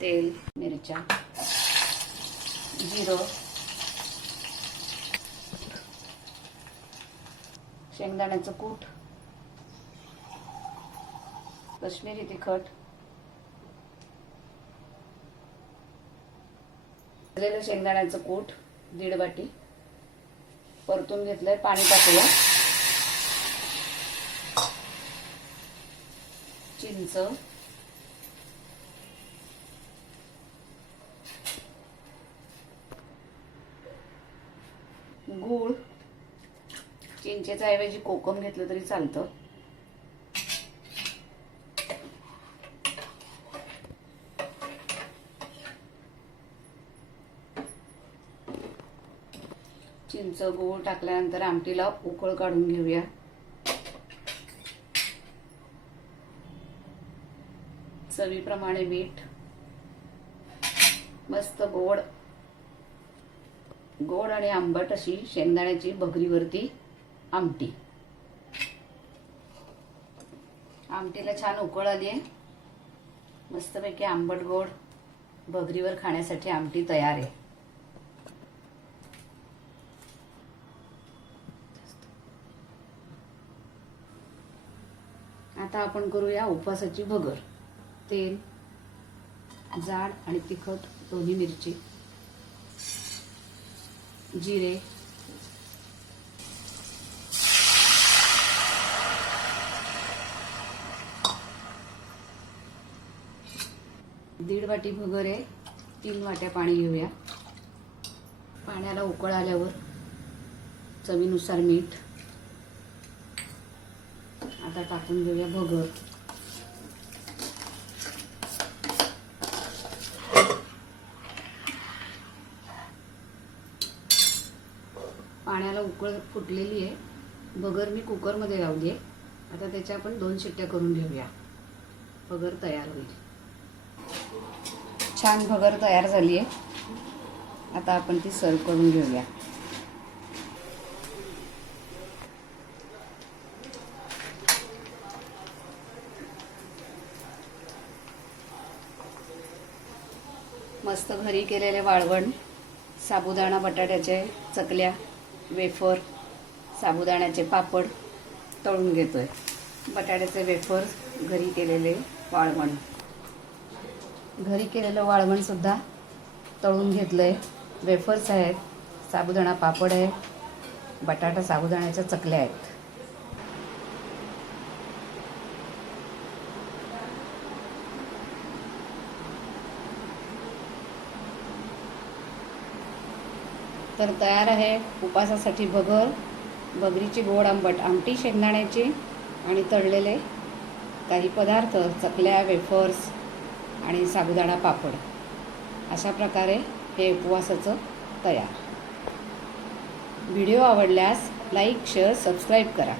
तेल मिरच्या जिरं शेंगदाण्याचं कूट कश्मीरी तिखट भाजलेलं शेंगदाण्याचं कूट दीड वाटी परतून घेतलंय पाणी टाकूया. चिंच गूळ चिंचेच्या ऐवजी कोकम घेतलं तरी चालतं. चिंच गूळ टाकल्यानंतर आमटीला उकळ काढून घेऊया. चवीप्रमाणे मीठ मस्त गोड गोड आणि आंबट अशी शेंगदाण्याची भगरीवरती आमटी. आमटीला छान उकळ आली आहे. मस्तपैकी आंबट गोड भगरीवर खाण्यासाठी आमटी तयार आहे. आता आपण करूया उपवासाची भगर. तेल जाड आणि तिखट दोन्ही मिरची. जिरे. दीड वाटी भगरे तीन वाट्या पाणी घेऊया. पाण्याला उकळ आल्यावर चवीनुसार मीठ. आता टाकून घेऊया भगर. पाण्याला उकळ फुटलेली आहे. बगर मी कुकरमध्ये लावली आहे. आता त्याच्या आपण दोन शिट्ट्या करून घेऊया. भगर तयार होईल. छान भगर तयार झाली आहे. आता आपण ती सर्व करून घेऊया. मस्त घरी केलेले वाळवण साबुदाणा बटाट्याचे चकल्या वेफर साबुदाण्याचे पापड तळून घेतो आहे बटाट्याचे वेफर घरी केलेले वाळवण. घरी केलेलं वाळवणसुद्धा तळून घेतलं आहे वेफर्स आहेत साबुदाणा पापड आहे बटाटा साबुदाण्याच्या चकल्या आहेत. तर तयार आहे. उपासासाठी भगर भगरीची गोड आंबट आमटी शेंगदाण्याची आणि तळलेले काही पदार्थ चकल्या वेफर्स आणि साबुदाणा पापड. अशा प्रकारे हे उपवासाचं तयार. व्हिडिओ आवडल्यास लाईक शेअर सबस्क्राईब करा.